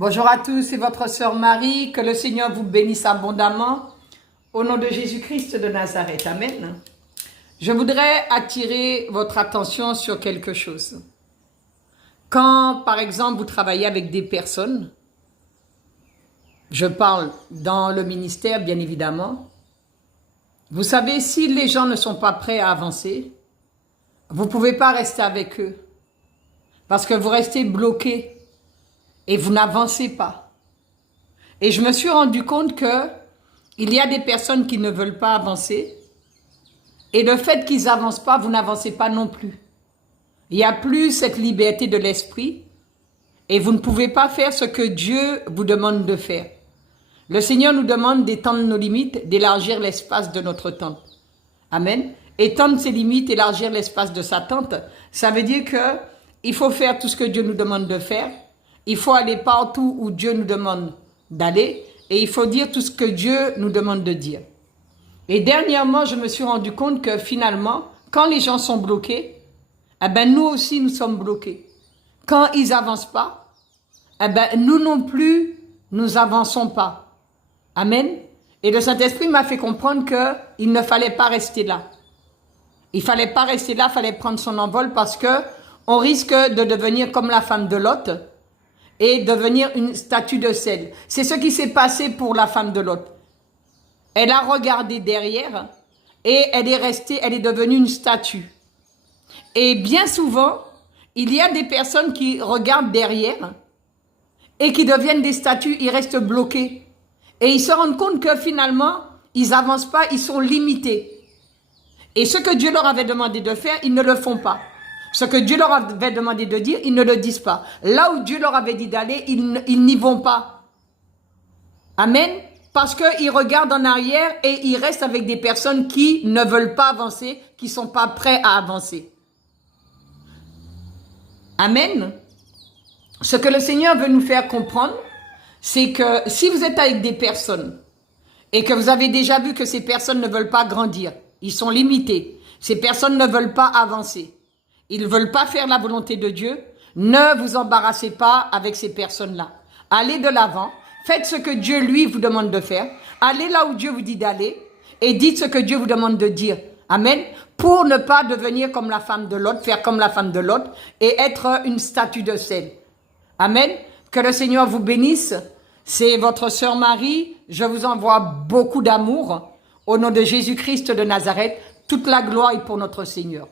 Bonjour à tous, c'est votre sœur Marie, que le Seigneur vous bénisse abondamment, au nom de Jésus-Christ de Nazareth, Amen. Je voudrais attirer votre attention sur quelque chose. Quand, par exemple, vous travaillez avec des personnes, je parle dans le ministère, bien évidemment, vous savez, si les gens ne sont pas prêts à avancer, vous ne pouvez pas rester avec eux, parce que vous restez bloqué et vous n'avancez pas. Et je me suis rendu compte que il y a des personnes qui ne veulent pas avancer, et le fait qu'ils n'avancent pas, vous n'avancez pas non plus. Il n'y a plus cette liberté de l'esprit, et vous ne pouvez pas faire ce que Dieu vous demande de faire. Le Seigneur nous demande d'étendre nos limites, d'élargir l'espace de notre tente. Amen. Étendre ses limites, élargir l'espace de sa tente, ça veut dire que il faut faire tout ce que Dieu nous demande de faire. Il faut aller partout où Dieu nous demande d'aller, et il faut dire tout ce que Dieu nous demande de dire. Et dernièrement, je me suis rendu compte que finalement, quand les gens sont bloqués, eh ben nous aussi nous sommes bloqués. Quand ils n'avancent pas, eh ben nous non plus, nous avançons pas. Amen. Et le Saint-Esprit m'a fait comprendre qu'il ne fallait pas rester là. Il fallait pas rester là, il fallait prendre son envol parce que on risque de devenir comme la femme de Lot et devenir une statue de sel. C'est ce qui s'est passé pour la femme de Lot. Elle a regardé derrière et elle est restée, elle est devenue une statue. Et bien souvent, il y a des personnes qui regardent derrière et qui deviennent des statues, ils restent bloqués. Et ils se rendent compte que finalement, ils n'avancent pas, ils sont limités. Et ce que Dieu leur avait demandé de faire, ils ne le font pas. Ce que Dieu leur avait demandé de dire, ils ne le disent pas. Là où Dieu leur avait dit d'aller, ils n'y vont pas. Amen. Parce qu'ils regardent en arrière et ils restent avec des personnes qui ne veulent pas avancer, qui ne sont pas prêts à avancer. Amen. Ce que le Seigneur veut nous faire comprendre, c'est que si vous êtes avec des personnes et que vous avez déjà vu que ces personnes ne veulent pas grandir, ils sont limités, ces personnes ne veulent pas avancer, ils ne veulent pas faire la volonté de Dieu, ne vous embarrassez pas avec ces personnes-là. Allez de l'avant, faites ce que Dieu, lui, vous demande de faire, allez là où Dieu vous dit d'aller et dites ce que Dieu vous demande de dire. Amen. Pour ne pas devenir comme la femme de Lot, faire comme la femme de Lot et être une statue de sel. Amen. Que le Seigneur vous bénisse. C'est votre sœur Marie. Je vous envoie beaucoup d'amour. Au nom de Jésus-Christ de Nazareth, toute la gloire est pour notre Seigneur.